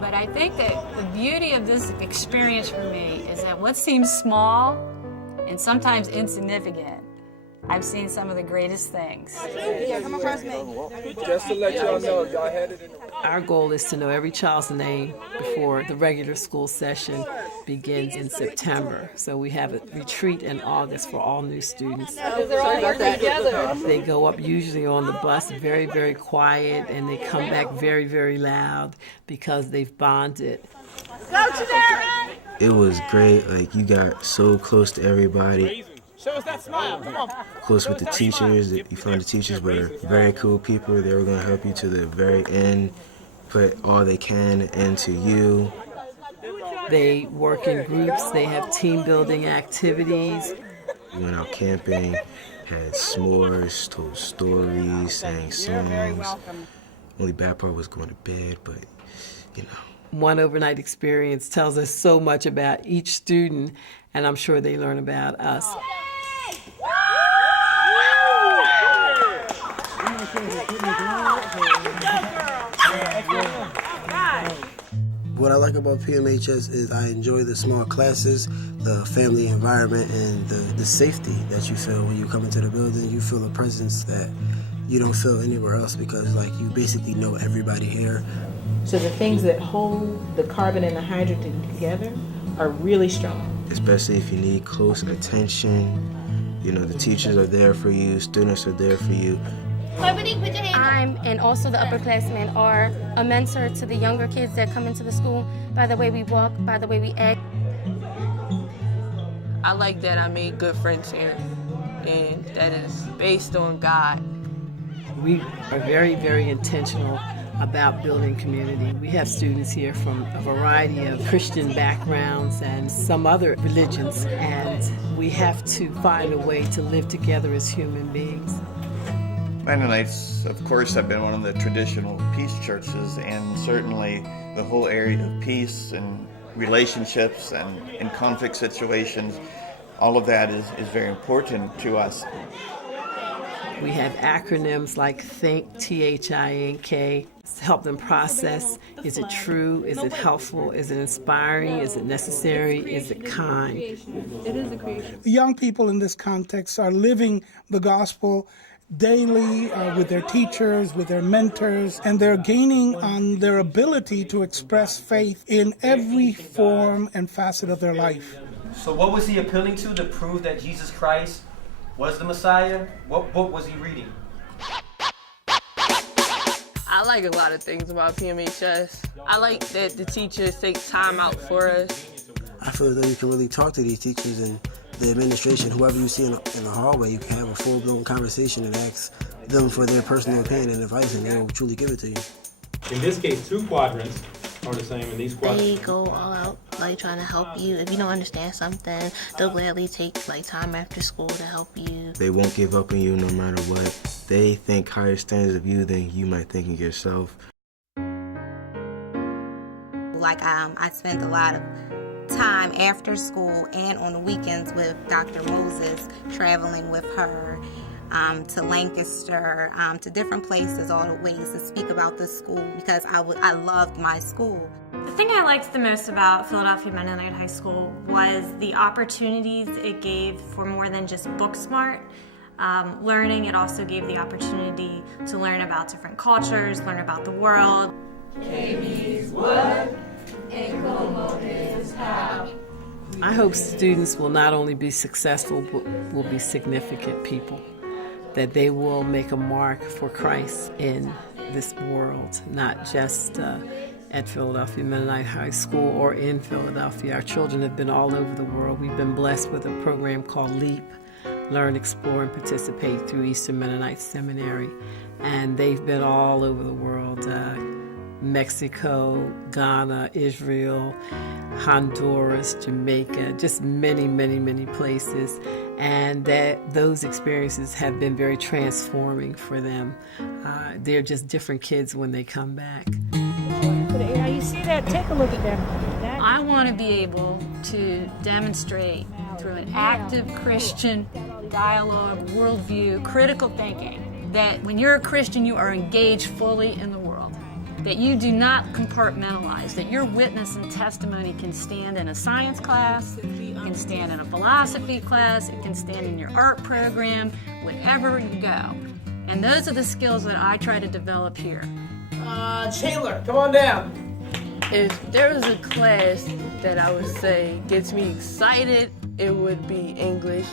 But I think that the beauty of this experience for me is that what seems small and sometimes insignificant, I've seen some of the greatest things. Just to let y'all know, y'all had it in the... Our goal is to know every child's name before the regular school session begins in September. So we have a retreat in August for all new students. They're all working together. They go up usually on the bus very, very quiet, and they come back very, very loud because they've bonded. It was great. Like, you got so close to everybody. Show us that smile, come on. Close with the teachers. You found the teachers were very cool people. They were going to help you to the very end, put all they can into you. They work in groups. They have team building activities. We went out camping, had s'mores, told stories, sang songs. Only bad part was going to bed, but, you know. One overnight experience tells us so much about each student, and I'm sure they learn about us. What I like about PMHS is I enjoy the small classes, the family environment, and the safety that you feel when you come into the building. You feel a presence that you don't feel anywhere else because, like, you basically know everybody here. So the things that hold the carbon and the hydrogen together are really strong. Especially if you need close attention. You know, the teachers are there for you, students are there for you. I'm, and also the upperclassmen, are a mentor to the younger kids that come into the school by the way we walk, by the way we act. I like that I made good friends here, and that is based on God. We are very, very intentional about building community. We have students here from a variety of Christian backgrounds and some other religions, and we have to find a way to live together as human beings. Mennonites, of course, have been one of the traditional peace churches, and certainly the whole area of peace and relationships and in conflict situations, all of that is very important to us. We have acronyms like THINK, T-H-I-N-K, to help them process. Is it true? Is it helpful? Is it inspiring? Is it necessary? Is it kind? It is a creation. The young people in this context are living the gospel daily with their teachers, with their mentors, and they're gaining on their ability to express faith in every form and facet of their life. So what was he appealing to prove that Jesus Christ was the Messiah? What book was he reading? I like a lot of things about PMHS. I like that the teachers take time out for us. I feel that you can really talk to these teachers and the administration, whoever you see in the hallway. You can have a full-blown conversation and ask them for their personal opinion and advice, and they'll truly give it to you. In this case, 2 quadrants are the same in these quadrants. They go all out, like, trying to help you. If you don't understand something, they'll gladly take, like, time after school to help you. They won't give up on you no matter what. They think higher standards of you than you might think of yourself. Like, I spent a lot of time after school and on the weekends with Dr. Moses, traveling with her to Lancaster, to different places, all the ways to speak about the school because I loved my school. The thing I liked the most about Philadelphia Mennonite High School was the opportunities it gave for more than just book smart learning. It also gave the opportunity to learn about different cultures, learn about the world. KB's what? And Como is how. I hope students will not only be successful, but will be significant people, that they will make a mark for Christ in this world, not just at Philadelphia Mennonite High School or in Philadelphia. Our children have been all over the world. We've been blessed with a program called LEAP, Learn, Explore, and Participate through Eastern Mennonite Seminary, and they've been all over the world. Mexico, Ghana, Israel, Honduras, Jamaica, just many, many, many places. And those experiences have been very transforming for them. They're just different kids when they come back. Now you see that? Take a look at that. I want to be able to demonstrate through an active Christian dialogue, worldview, critical thinking, that when you're a Christian, you are engaged fully in the world. that you do not compartmentalize, that your witness and testimony can stand in a science class, it can stand in a philosophy class, it can stand in your art program, wherever you go. And those are the skills that I try to develop here. Chandler, come on down. If there was a class that I would say gets me excited, it would be English.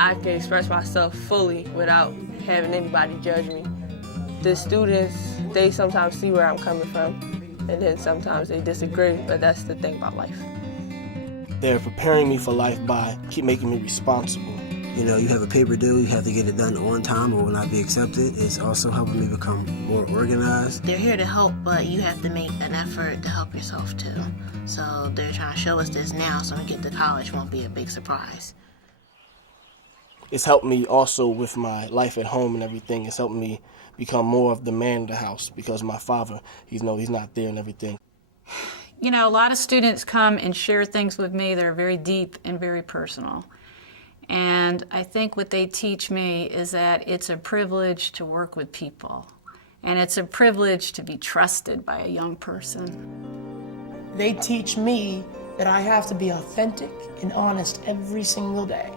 I can express myself fully without having anybody judge me. The students, they sometimes see where I'm coming from, and then sometimes they disagree, but that's the thing about life. They're preparing me for life by keep making me responsible. You know, you have a paper due, you have to get it done on time or will not be accepted. It's also helping me become more organized. They're here to help, but you have to make an effort to help yourself too. So they're trying to show us this now so when we get to college it won't be a big surprise. It's helped me also with my life at home and everything. It's helped me become more of the man of the house because my father, he's not there and everything. You know, a lot of students come and share things with me that are very deep and very personal. And I think what they teach me is that it's a privilege to work with people. And it's a privilege to be trusted by a young person. They teach me that I have to be authentic and honest every single day.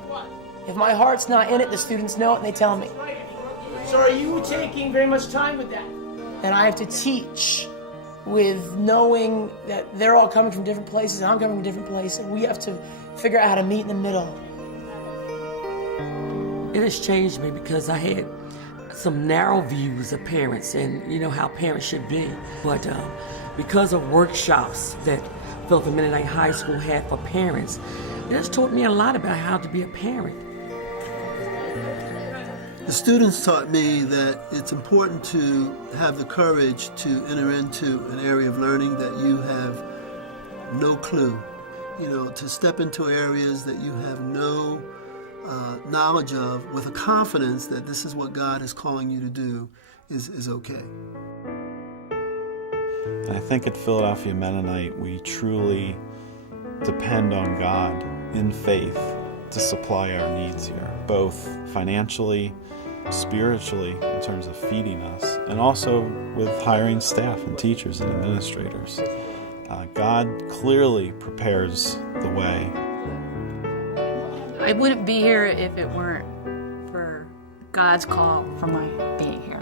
If my heart's not in it, the students know it and they tell me. So are you taking very much time with that? And I have to teach with knowing that they're all coming from different places and I'm coming from a different place, and we have to figure out how to meet in the middle. It has changed me because I had some narrow views of parents and you know how parents should be. But because of workshops that Philip and Mennonite High School had for parents, it has taught me a lot about how to be a parent. The students taught me that it's important to have the courage to enter into an area of learning that you have no clue. You know, to step into areas that you have no knowledge of with a confidence that this is what God is calling you to do is okay. I think at Philadelphia Mennonite, we truly depend on God in faith to supply our needs here, both financially, spiritually, in terms of feeding us, and also with hiring staff and teachers and administrators. God clearly prepares the way. I wouldn't be here if it weren't for God's call for my being here.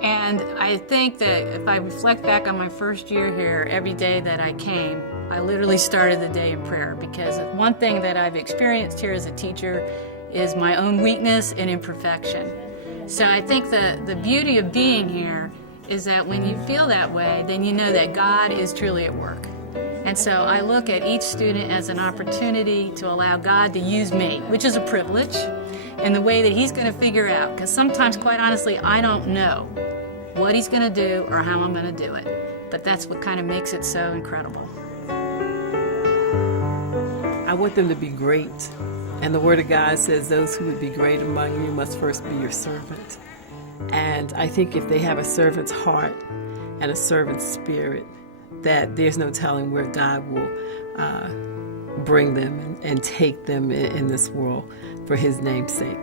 And I think that if I reflect back on my first year here, every day that I came, I literally started the day in prayer, because one thing that I've experienced here as a teacher is my own weakness and imperfection. So I think the beauty of being here is that when you feel that way, then you know that God is truly at work. And so I look at each student as an opportunity to allow God to use me, which is a privilege, in the way that He's going to figure out. Because sometimes, quite honestly, I don't know what He's going to do or how I'm going to do it. But that's what kind of makes it so incredible. I want them to be great. And the Word of God says those who would be great among you must first be your servant. And I think if they have a servant's heart and a servant's spirit, that there's no telling where God will bring them and take them in this world for His name's sake.